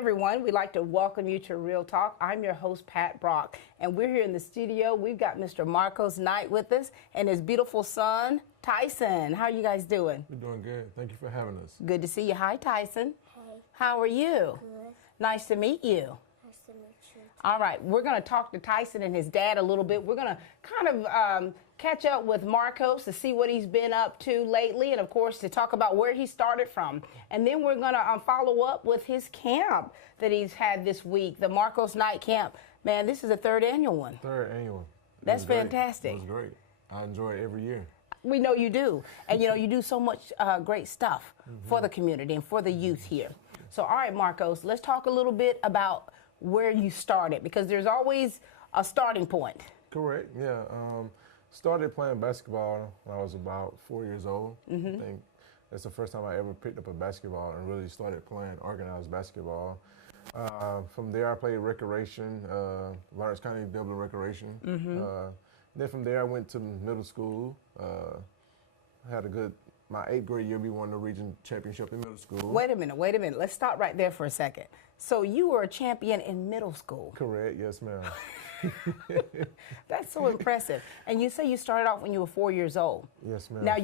everyone. We'd like to welcome you to Real Talk. I'm your host, Pat Brock, and we're here in the studio. We've got Mr. Marcos Knight with us and his beautiful son, Tyson. How are you guys doing? We're doing good. Thank you for having us. Good to see you. Hi, Tyson. Hey. How are you? Good. Nice to meet you. Nice to meet you. All right, we're going to talk to Tyson and his dad a little bit. We're going to kind of catch up with Marcos to see what he's been up to lately, and of course to talk about where he started from. And then we're going to follow up with his camp that he's had this week, the Marcos Knight Camp. Man, this is the third annual one. Third annual. That's fantastic. It was great. I enjoy it every year. We know you do. And, you know, you do so much great stuff for the community and for the youth here. So, all right, Marcos, let's talk a little bit about where you started, because there's always a starting point. Correct, yeah. Started playing basketball when I was about 4 years old. I think that's the first time I ever picked up a basketball and really started playing organized basketball. From there, I played recreation, Lawrence County Dublin Recreation. Then from there, I went to middle school. Had a good, my 8th grade year, we won the region championship in middle school. Wait a minute. Let's stop right there for a second. So you were a champion in middle school. Correct, yes, ma'am. That's so impressive. And you say you started off when you were 4 years old. Yes, ma'am. Now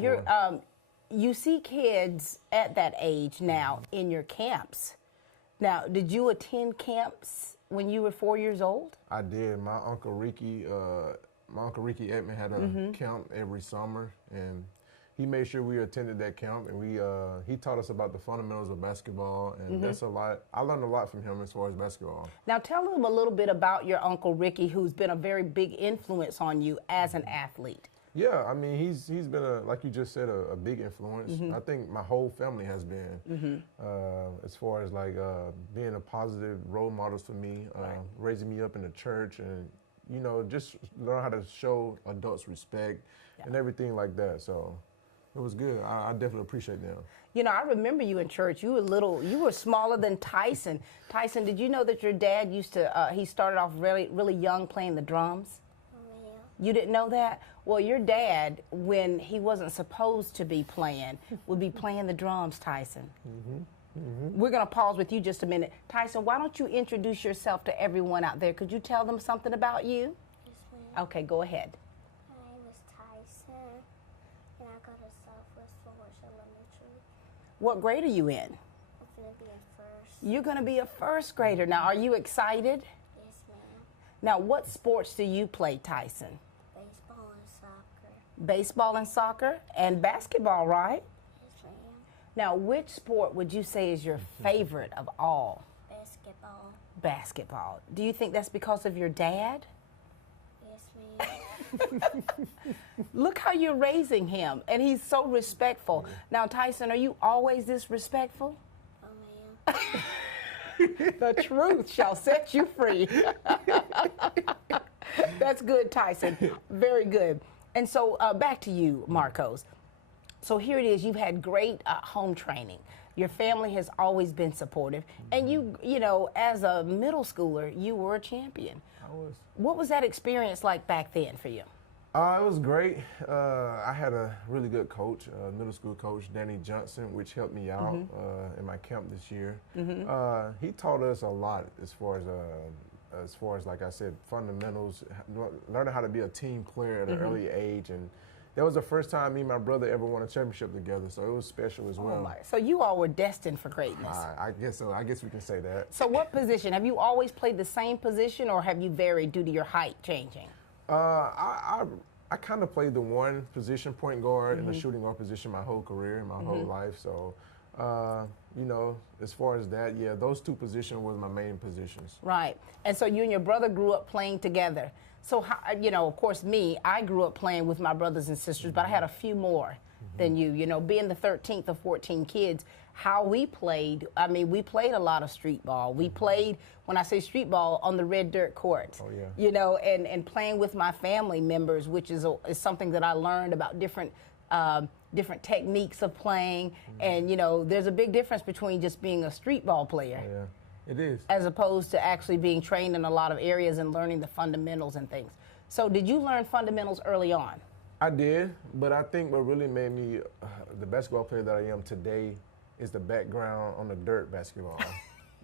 you see kids at that age now in your camps. Now, did you attend camps when you were 4 years old? I did. My Uncle Ricky Edmond had a camp every summer, and he made sure we attended that camp, and he taught us about the fundamentals of basketball, and that's a lot. I learned a lot from him as far as basketball. Now tell them a little bit about your Uncle Ricky, who's been a very big influence on you as an athlete. Yeah, I mean, he's been like you just said, a big influence. I think my whole family has been, as far as like being a positive role models for me, raising me up in the church, and you know, just learn how to show adults respect and everything like that. So it was good. I definitely appreciate them. You know, I remember you in church. You were smaller than Tyson. Tyson, did you know that your dad used to, he started off really, really young playing the drums? Oh, yeah. You didn't know that? Well, your dad, when he wasn't supposed to be playing, would be playing the drums, Tyson. We're going to pause with you just a minute. Tyson, why don't you introduce yourself to everyone out there? Could you tell them something about you? Yes, ma'am. Okay, go ahead. My name is Tyson, and I go to Southwest Forest Elementary. What grade are you in? I'm going to be in first. You're going to be a first grader. Now, are you excited? Yes, ma'am. Now, what sports do you play, Tyson? Baseball and soccer. Baseball and soccer and basketball, right? Yes, ma'am. Now, which sport would you say is your favorite of all? Basketball. Basketball. Do you think that's because of your dad? Yes, ma'am. Look how you're raising him, and he's so respectful. Now, Tyson, are you always this respectful? Oh, ma'am. The truth shall set you free. That's good, Tyson. Very good. And so back to you, Marcos. So here it is. You've had great home training. Your family has always been supportive. And you know, as a middle schooler, you were a champion. I was. What was that experience like back then for you? It was great. I had a really good coach, middle school coach, Danny Johnson, which helped me out in my camp this year. He taught us a lot as far as like I said, fundamentals, learning how to be a team player at an early age, and that was the first time me and my brother ever won a championship together, so it was special as well. Oh my. So you all were destined for greatness. I guess so. I guess we can say that. So what position? Have you always played the same position, or have you varied due to your height changing? I kind of played the one position, point guard, and the shooting guard position my whole career, my whole life. So, you know, as far as that, yeah, those two positions were my main positions. Right. And so you and your brother grew up playing together. So, you know, of course, I grew up playing with my brothers and sisters, but I had a few more than you. You know, being the 13th of 14 kids, how we played, I mean, we played a lot of street ball. We played, when I say street ball, on the red dirt courts. Oh, yeah. You know, and playing with my family members, which is something that I learned about different techniques of playing. And, you know, there's a big difference between just being a street ball player. Yeah. It is. As opposed to actually being trained in a lot of areas and learning the fundamentals and things. So did you learn fundamentals early on? I did, but I think what really made me the basketball player that I am today is the background on the dirt basketball.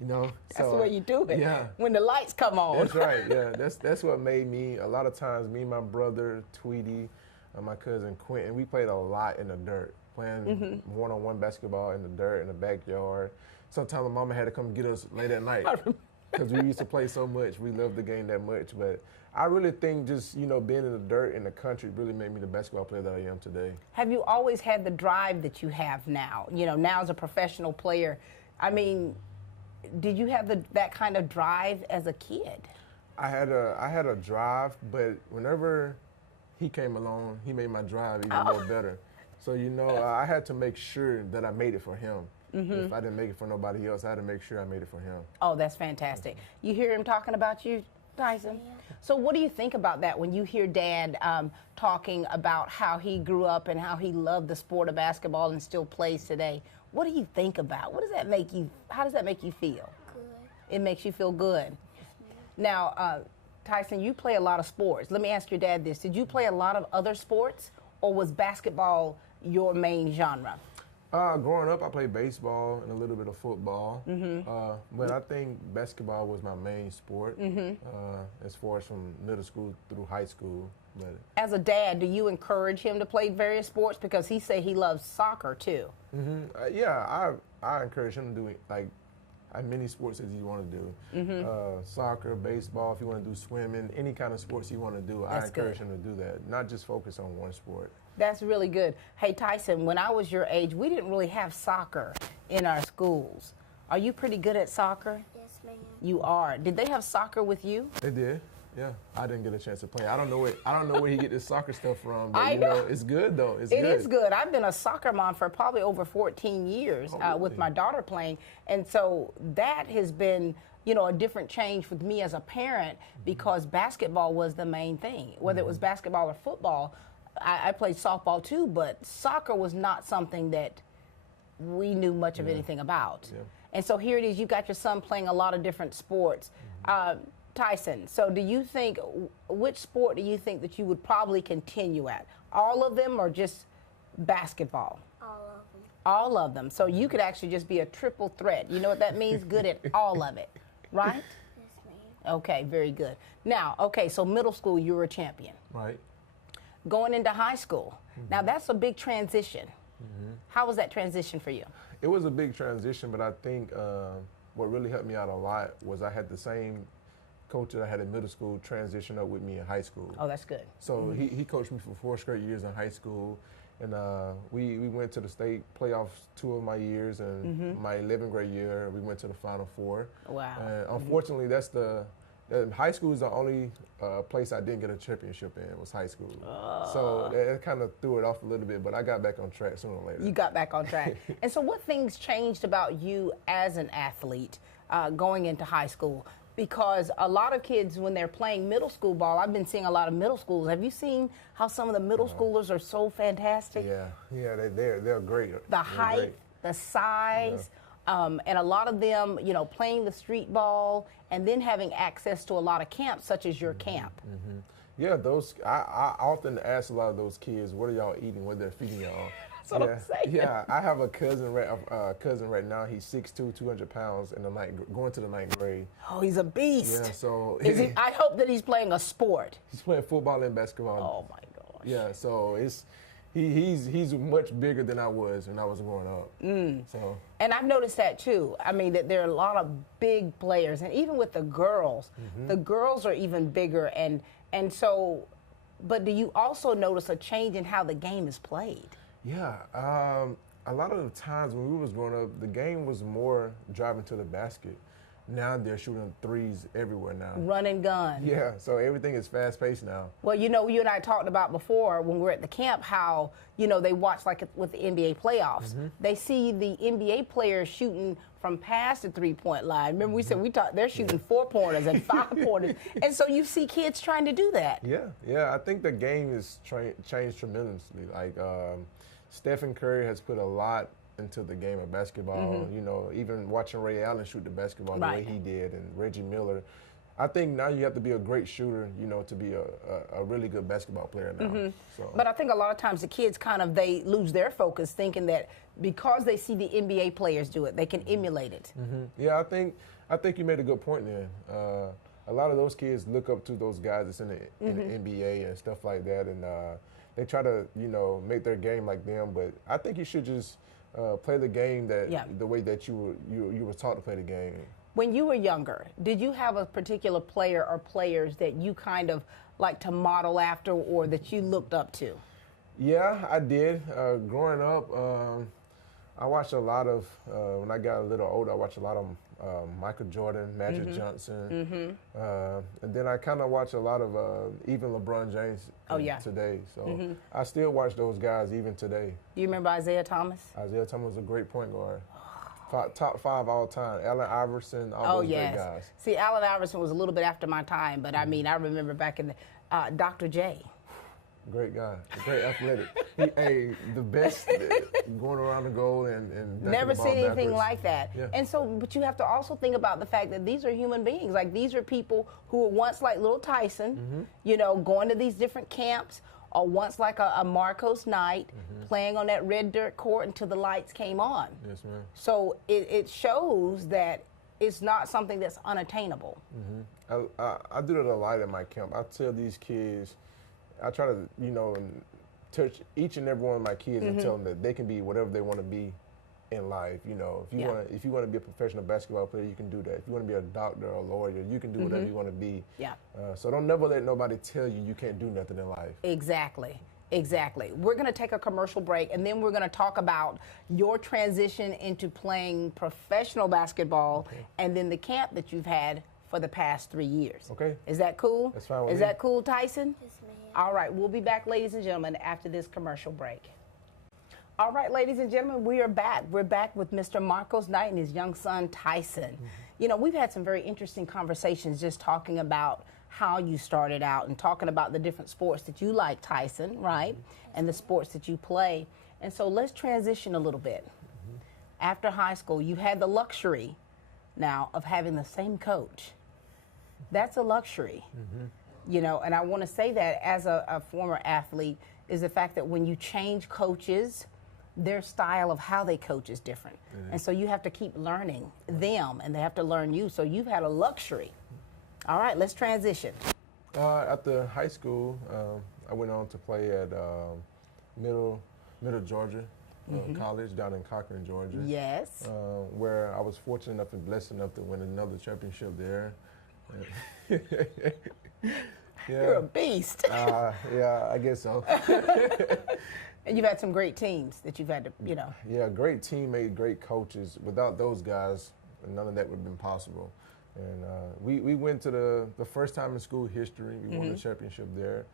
you know. That's the way you do it. Yeah. When the lights come on. That's right. Yeah, that's what made me. A lot of times, me and my brother Tweety, and my cousin Quentin, we played a lot in the dirt, playing one-on-one basketball in the dirt in the backyard. Sometimes my mama had to come get us late at night because we used to play so much. We loved the game that much. But I really think just being in the dirt in the country really made me the basketball player that I am today. Have you always had the drive that you have now? Now as a professional player, I mean, did you have that kind of drive as a kid? I had a drive, but whenever he came along, he made my drive even more better. So I had to make sure that I made it for him. If I didn't make it for nobody else, I had to make sure I made it for him. Oh, that's fantastic. You hear him talking about you, Tyson? Yeah. So what do you think about that when you hear Dad talking about how he grew up and how he loved the sport of basketball and still plays today? What do you think about? What does that make you? How does that make you feel? Good. It makes you feel good. Now, Tyson, you play a lot of sports. Let me ask your dad this. Did you play a lot of other sports, or was basketball your main genre? Growing up, I played baseball and a little bit of football. But I think basketball was my main sport as far as from middle school through high school. But as a dad, do you encourage him to play various sports? Because he say he loves soccer too. Yeah, I encourage him to do like as many sports as you want to do. Soccer, baseball, if you want to do swimming, any kind of sports you want to do, I encourage him to do that. Not just focus on one sport. That's really good. Hey, Tyson, when I was your age, we didn't really have soccer in our schools. Are you pretty good at soccer? Yes, ma'am. You are. Did they have soccer with you? They did. Yeah, I didn't get a chance to play. I don't know where he get this soccer stuff from, but I know. It's good though. It is good. I've been a soccer mom for probably over 14 years with my daughter playing, and so that has been a different change with me as a parent because basketball was the main thing. Whether it was basketball or football, I played softball too, but soccer was not something that we knew much of anything about. Yeah. And so here it is. You got your son playing a lot of different sports. Tyson, so do you think, which sport do you think that you would probably continue at? All of them or just basketball? All of them. All of them. So you could actually just be a triple threat. You know what that means? Good at all of it, right? Yes, ma'am. Okay, very good. Now, okay, so middle school, you were a champion. Right. Going into high school. Now, that's a big transition. How was that transition for you? It was a big transition, but I think what really helped me out a lot was I had the same coach that I had in middle school transition up with me in high school. Oh, that's good. So he coached me for 4 straight years in high school, and we went to the state playoffs 2 of my years, and my 11th grade year we went to the Final Four. Wow. And unfortunately, high school is the only place I didn't get a championship in was high school. So that kind of threw it off a little bit, but I got back on track sooner or later. You got back on track. And so what things changed about you as an athlete going into high school? Because a lot of kids, when they're playing middle school ball, I've been seeing a lot of middle schools. Have you seen how some of the middle schoolers are so fantastic? Yeah, they're great. The height, the size, and a lot of them, playing the street ball and then having access to a lot of camps, such as your camp. Yeah, I often ask a lot of those kids, what are y'all eating, what they're feeding y'all? That's what I'm saying. Yeah, I have a cousin right now. He's 6'2", 200 pounds, going to the 9th grade. Oh, he's a beast. Yeah, so I hope that he's playing a sport. He's playing football and basketball. Oh my gosh. Yeah, so he's much bigger than I was when I was growing up. So. And I've noticed that too. I mean, that there are a lot of big players, and even with the girls are even bigger. And so, but do you also notice a change in how the game is played? Yeah, a lot of the times when we was growing up, the game was more driving to the basket. Now they're shooting threes everywhere now. Run and gun. Yeah, so everything is fast-paced now. Well, you and I talked about before when we were at the camp how, they watch like with the NBA playoffs. They see the NBA players shooting from past the three-point line. Remember we talked, they're shooting 4-pointers and 5-pointers. And so you see kids trying to do that. Yeah, I think the game has changed tremendously. Like, Stephen Curry has put a lot into the game of basketball. Even watching Ray Allen shoot the basketball the way he did, and Reggie Miller. I think now you have to be a great shooter, you know, to be a really good basketball player now. So. But I think a lot of times the kids they lose their focus thinking that because they see the NBA players do it, they can emulate it. Yeah, I think you made a good point there. A lot of those kids look up to those guys that's in the NBA and stuff like that, and they try to, you know, make their game like them. But I think you should just play the game the way that you were taught to play the game. When you were younger, did you have a particular player or players that you kind of like to model after or that you looked up to? Yeah, I did. Growing up, I watched a lot of, when I got a little older, I watched a lot of Michael Jordan, Magic Johnson. And then I kind of watch a lot of even LeBron James today. So I still watch those guys even today. Do you remember Isaiah Thomas? Isaiah Thomas was a great point guard. Top 5 all time. Allen Iverson, all those great guys. See, Allen Iverson was a little bit after my time, but I mean, I remember back in the Dr. J. Great guy, great athletic. The best going around the goal and never seen anything backwards. like that. Yeah. And so, but you have to also think about the fact that these are human beings. Like these are people who were once like little Tyson, you know, going to these different camps, or once like a Marcos Knight, playing on that red dirt court until the lights came on. Yes, ma'am. So it shows that it's not something that's unattainable. I do that a lot at my camp. I tell these kids, I try to, you know, touch each and every one of my kids and tell them that they can be whatever they want to be in life. You know, if you want to be a professional basketball player, you can do that. If you want to be a doctor or a lawyer, you can do whatever you want to be. Yeah. So don't never let nobody tell you can't do nothing in life. Exactly. We're going to take a commercial break, and then we're going to talk about your transition into playing professional basketball and then the camp that you've had for the past 3 years. Okay. Is that cool? That's fine with Is me. that cool, Tyson? Yes, ma'am. All right. We'll be back, ladies and gentlemen, after this commercial break. All right, ladies and gentlemen, we are back. We're back with Mr. Marcos Knight and his young son, Tyson. You know, we've had some very interesting conversations just talking about how you started out and talking about the different sports that you like, Tyson, right? And the sports that you play. And so let's transition a little bit. After high school, you had the luxury now of having the same coach. That's a luxury. You know, and I want to say that as a former athlete is the fact that when you change coaches, their style of how they coach is different. And so you have to keep learning them and they have to learn you. So you've had a luxury. All right, let's transition. After high school, I went on to play at Middle Georgia College down in Cochran, Georgia. Yes. Where I was fortunate enough and blessed enough to win another championship there. You're a beast. Yeah, I guess so. And you've had some great teams that you've had to, you know. Yeah, great teammates, great coaches. Without those guys, none of that would have been possible. And we went to the first time in school history. We won the championship there.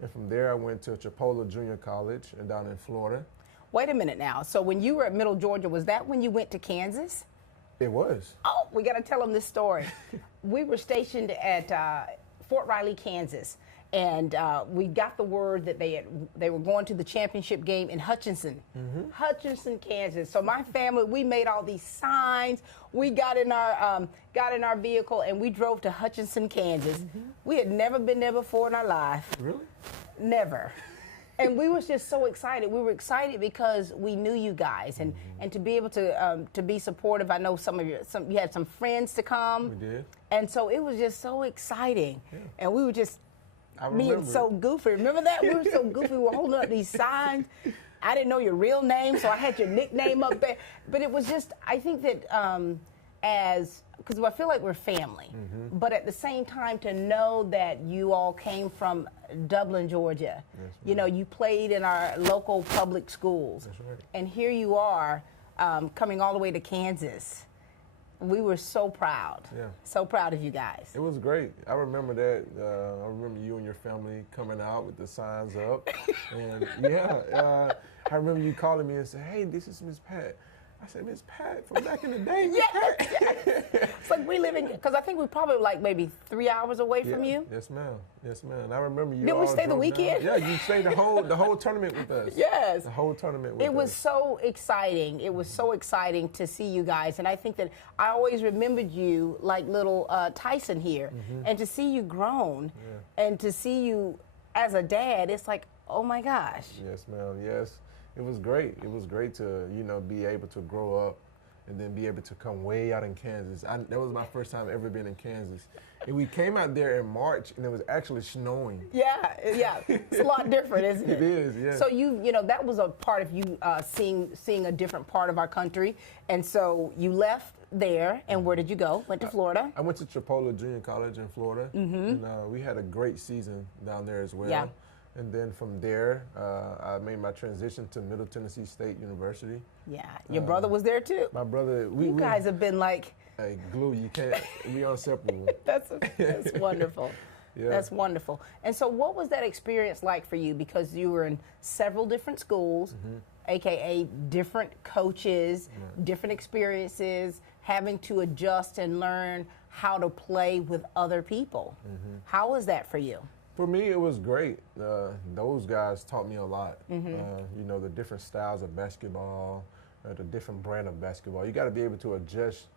And from there, I went to Chipola Junior College and down in Florida. Wait a minute now. So when you were at Middle Georgia, was that when you went to Kansas? It was. Oh, we got to tell them this story. We were stationed at Fort Riley, Kansas, and we got the word that they were going to the championship game in Hutchinson, Kansas. So my family, we made all these signs. We got in our vehicle and we drove to Hutchinson, Kansas. We had never been there before in our life. Really? Never. And we was just so excited. We were excited because we knew you guys, and to be able to be supportive. I know you had some friends to come. We did. And so it was just so exciting. Yeah. And we were just being so goofy. Remember that? We were so goofy. We were holding up these signs. I didn't know your real name, so I had your nickname up there. But it was just, I think that because I feel like we're family, but at the same time to know that you all came from Dublin, Georgia. Yes, you know, you played in our local public schools. That's right. And here you are coming all the way to Kansas. We were so proud. Yeah. So proud of you guys. It was great. I remember that. I remember you and your family coming out with the signs up. And I remember you calling me and saying, "Hey, this is Miss Pat." I said, Miss Pat from back in the day. Yes, yes. It's like we live in, because I think we're probably like maybe 3 hours away from you. Yes, ma'am. Yes, ma'am. And I remember you. Didn't we all stay the drove weekend? down. Yeah, you stayed the whole tournament with us. Yes. The whole tournament with us. It was so exciting. It was so exciting to see you guys. And I think that I always remembered you like little Tyson here. And to see you grown and to see you as a dad, it's like, oh my gosh. Yes, ma'am. Yes. It was great. It was great to, be able to grow up and then be able to come way out in Kansas. That was my first time ever being in Kansas. And we came out there in March, and it was actually snowing. Yeah. It's a lot different, isn't it? It is, yeah. So that was a part of you seeing a different part of our country. And so you left there, and where did you go? Went to Florida? I went to Chipola Junior College in Florida, and we had a great season down there as well. Yeah. And then from there, I made my transition to Middle Tennessee State University. Yeah. Your brother was there too. My brother, You guys have been like, hey, glue. You can't. We inseparable. that's wonderful. Yeah. That's wonderful. And so what was that experience like for you? Because you were in several different schools, AKA different coaches, different experiences, having to adjust and learn how to play with other people. How was that for you? For me, it was great. Those guys taught me a lot. The different styles of basketball, the different brand of basketball. You got to be able to adjust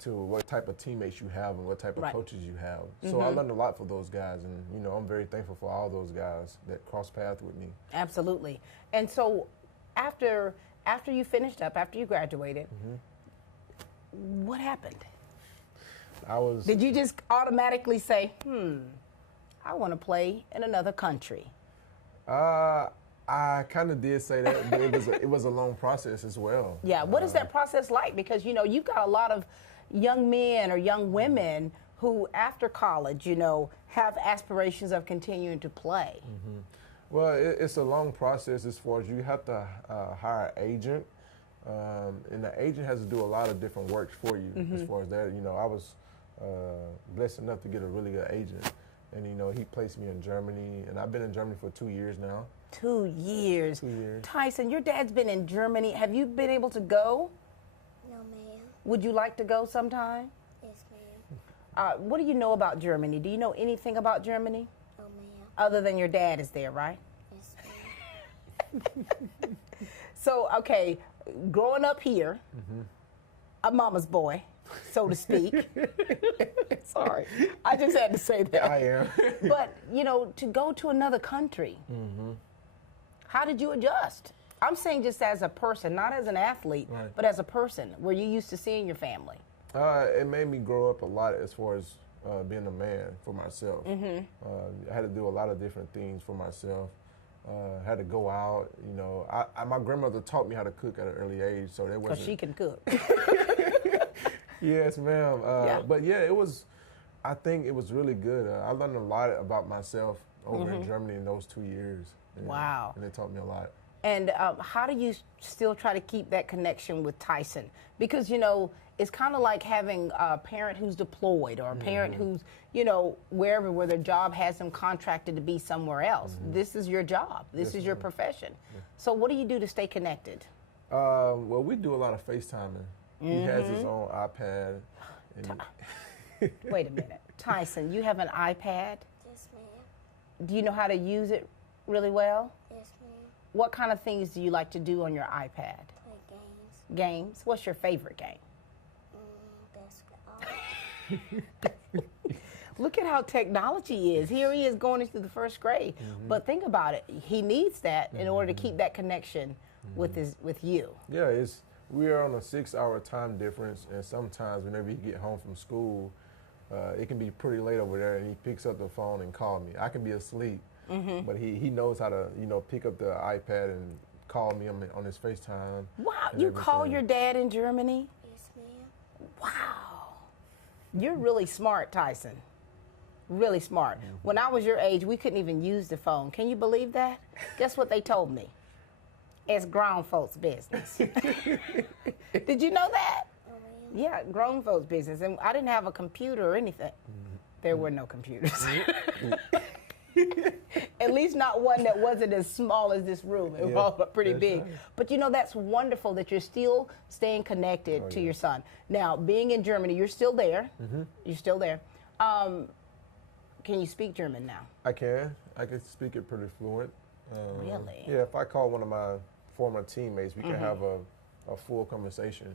to what type of teammates you have and what type of coaches you have. So I learned a lot from those guys, and I'm very thankful for all those guys that crossed paths with me. Absolutely. And so after you finished up, after you graduated, what happened? Did you just automatically say, I want to play in another country? I kind of did say that, but it was a long process as well. Yeah. What is that process like? Because, you've got a lot of young men or young women who, after college, have aspirations of continuing to play. Well, it's a long process as far as you have to hire an agent, and the agent has to do a lot of different work for you as far as that. I was blessed enough to get a really good agent. And, he placed me in Germany, and I've been in Germany for 2 years now. 2 years. 2 years. Tyson, your dad's been in Germany. Have you been able to go? No, ma'am. Would you like to go sometime? Yes, ma'am. What do you know about Germany? Do you know anything about Germany? No, ma'am. Other than your dad is there, right? Yes, ma'am. So, okay, growing up here, a mama's boy, so to speak. Sorry, I just had to say that. I am. But, to go to another country, how did you adjust? I'm saying just as a person, not as an athlete, but as a person. Were you used to seeing your family? It made me grow up a lot as far as being a man for myself. I had to do a lot of different things for myself. Had to go out, my grandmother taught me how to cook at an early age, so that wasn't. Because she can cook. Yes, ma'am. But yeah, I think it was really good. I learned a lot about myself over in Germany in those 2 years. Wow. And it taught me a lot. And how do you still try to keep that connection with Tyson? Because, it's kind of like having a parent who's deployed or a parent who's, where their job has them contracted to be somewhere else. This is your job. This is your profession. So what do you do to stay connected? Well, we do a lot of FaceTiming. He has his own iPad. And Wait a minute. Tyson, you have an iPad? Yes, ma'am. Do you know how to use it really well? Yes, ma'am. What kind of things do you like to do on your iPad? Play games. Games? What's your favorite game? Basketball. Look at how technology is. Here he is going into the first grade. But think about it. He needs that in order to keep that connection with you. Yeah, we are on a 6-hour time difference, and sometimes whenever he get home from school, it can be pretty late over there, and he picks up the phone and call me. I can be asleep, but he knows how to pick up the iPad and call me on his FaceTime. Wow, you call your dad in Germany? Yes, ma'am. Wow. You're really smart, Tyson. Really smart. When I was your age, we couldn't even use the phone. Can you believe that? Guess what they told me? It's grown folks' business. Did you know that? No, ma'am. Yeah, grown folks' business. And I didn't have a computer or anything. There were no computers. At least not one that wasn't as small as this room. It was pretty big. Right. But you know, that's wonderful that you're still staying connected to your son. Now, being in Germany, you're still there. You're still there. Can you speak German now? I can speak it pretty fluent. Really? Yeah, if I call one of my former teammates, we can have a full conversation.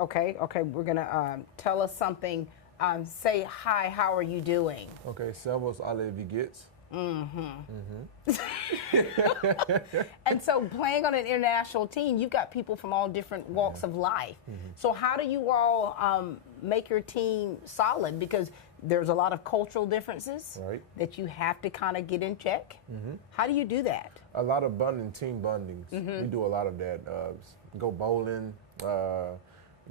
Okay, we're gonna tell us something. Say hi, how are you doing? Okay, servus alle, wie geht's? And so playing on an international team, you've got people from all different walks of life. So how do you all make your team solid? Because there's a lot of cultural differences that you have to kind of get in check. How do you do that? A lot of bonding, team bondings. We do a lot of that. Go bowling,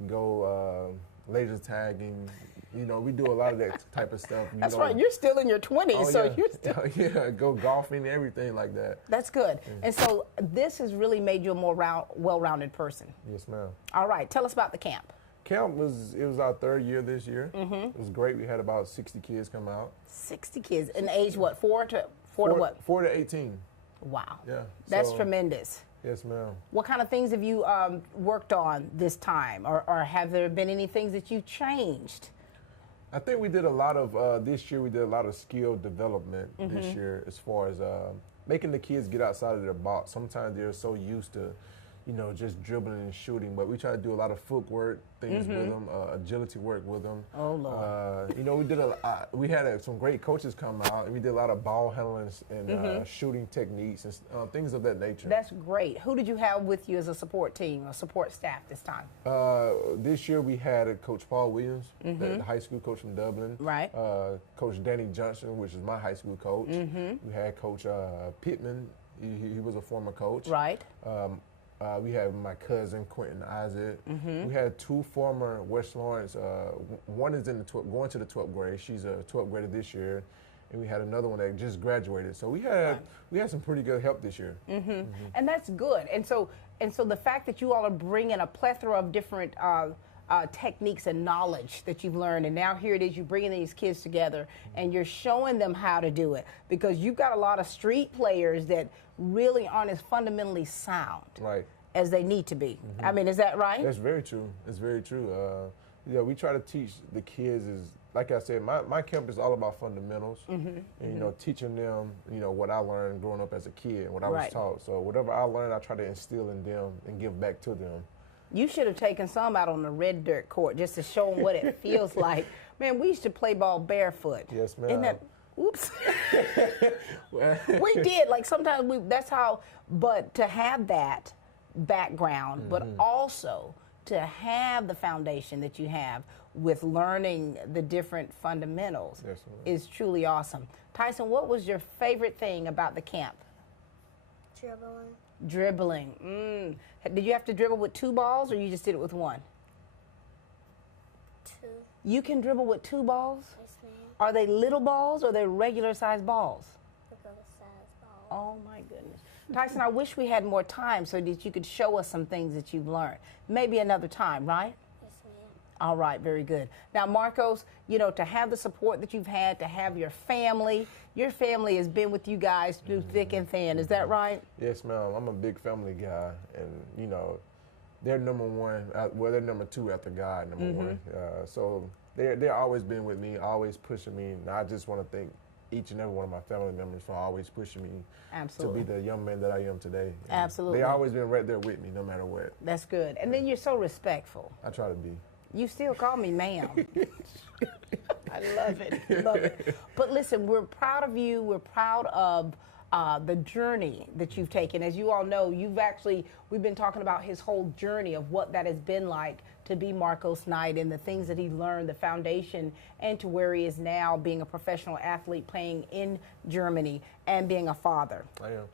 go laser tagging. You know, we do a lot of that type of stuff. That's right. You're still in your 20s, so you're still. Yeah, go golfing, everything like that. That's good. And so this has really made you a more well-rounded person. Yes, ma'am. All right. Tell us about the camp. Camp was our third year this year. It was great. We had about 60 kids come out. 60 kids in age what? 4 to what? 4 to 18. Wow. Yeah. That's tremendous. Yes, ma'am. What kind of things have you worked on this time, or have there been any things that you changed? I think we did a lot of this year. We did a lot of skill development this year, as far as making the kids get outside of their box. Sometimes they're so used to, you know, just dribbling and shooting, but we try to do a lot of footwork things with them, agility work with them. Oh Lord! You know, we had some great coaches come out, and we did a lot of ball handling and shooting techniques and things of that nature. That's great. Who did you have with you as a support team, or support staff this time? This year we had Coach Paul Williams, the high school coach from Dublin. Right. Coach Danny Johnson, which is my high school coach. We had Coach Pittman. He was a former coach. Right. We have my cousin Quentin Isaac. We had 2 former West Lawrence. One is in the going to the 12th grade. She's a 12th grader this year, and we had another one that just graduated. So we had some pretty good help this year. And that's good. And so the fact that you all are bringing a plethora of different techniques and knowledge that you've learned, and now here it is, you're bringing these kids together and you're showing them how to do it, because you've got a lot of street players that really aren't as fundamentally sound as they need to be. I mean, is that right? That's very true. It's very true. Yeah, we try to teach the kids like I said, my camp is all about fundamentals, and you know, teaching them, you know, what I learned growing up as a kid, what I was taught. So whatever I learned, I try to instill in them and give back to them. You should have taken some out on the red dirt court just to show them what it feels like. Man, we used to play ball barefoot. Yes, ma'am. Isn't that, oops. We did. Like sometimes that's how, but to have that background, but also to have the foundation that you have with learning the different fundamentals is truly awesome. Tyson, what was your favorite thing about the camp? Dribbling. Did you have to dribble with 2 balls, or you just did it with 1? 2. You can dribble with 2 balls? Yes, ma'am. Are they little balls or they regular sized balls? Regular size balls. Oh my goodness. Tyson, I wish we had more time so that you could show us some things that you've learned. Maybe another time, right? Yes, ma'am. All right, very good. Now, Marcos, you know, to have the support that you've had, to have your family has been with you guys through thick and thin. Is that right? Yes, ma'am. I'm a big family guy, and you know, they're number 1. Well, they're number 2 after God, number 1. So they're always been with me, always pushing me. And I just want to thank each and every one of my family members for always pushing me to be the young man that I am today. And Absolutely. They always been right there with me, no matter what. That's good. And then you're so respectful. I try to be. You still call me ma'am. I love it. Love it. But listen, we're proud of you. We're proud of the journey that you've taken. As you all know, we've been talking about his whole journey of what that has been like to be Marcos Knight and the things that he learned, the foundation, and to where he is now, being a professional athlete playing in Germany and being a father. I am.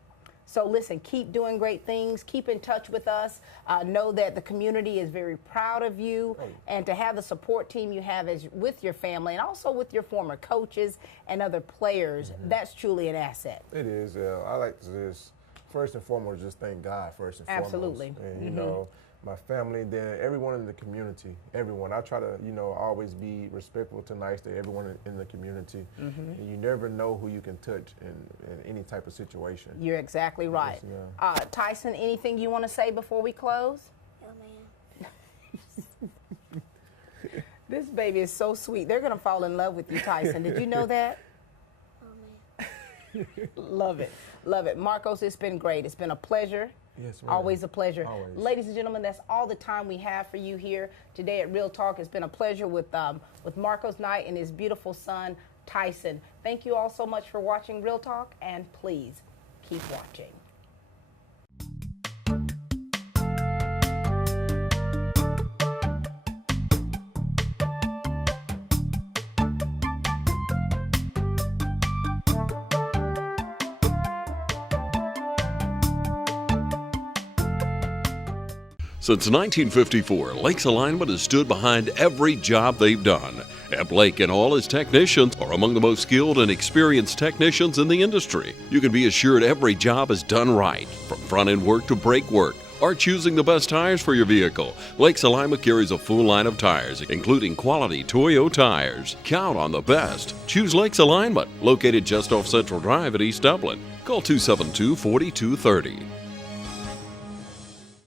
So listen, keep doing great things. Keep in touch with us. Know that the community is very proud of you, and to have the support team you have with your family and also with your former coaches and other players, that's truly an asset. It is. I like to just, first and foremost, just thank God first and Absolutely. foremost. And, you know, my family, then everyone in the community. Everyone. I try to, always be respectful to nice to everyone in the community. And you never know who you can touch in any type of situation. You're exactly right. Yes, Tyson, anything you want to say before we close? Oh, man. This baby is so sweet. They're going to fall in love with you, Tyson. Did you know that? Oh, man. Love it. Love it. Marcos, it's been great. It's been a pleasure. Yes, ma'am. Always a pleasure. Always. Ladies and gentlemen, that's all the time we have for you here today at Real Talk. It's been a pleasure with Marcos Knight and his beautiful son, Tyson. Thank you all so much for watching Real Talk, and please keep watching. Since 1954, Lakes Alignment has stood behind every job they've done. And Blake and all his technicians are among the most skilled and experienced technicians in the industry. You can be assured every job is done right, from front-end work to brake work, or choosing the best tires for your vehicle. Lakes Alignment carries a full line of tires, including quality Toyo tires. Count on the best. Choose Lakes Alignment, located just off Central Drive at East Dublin. Call 272-4230.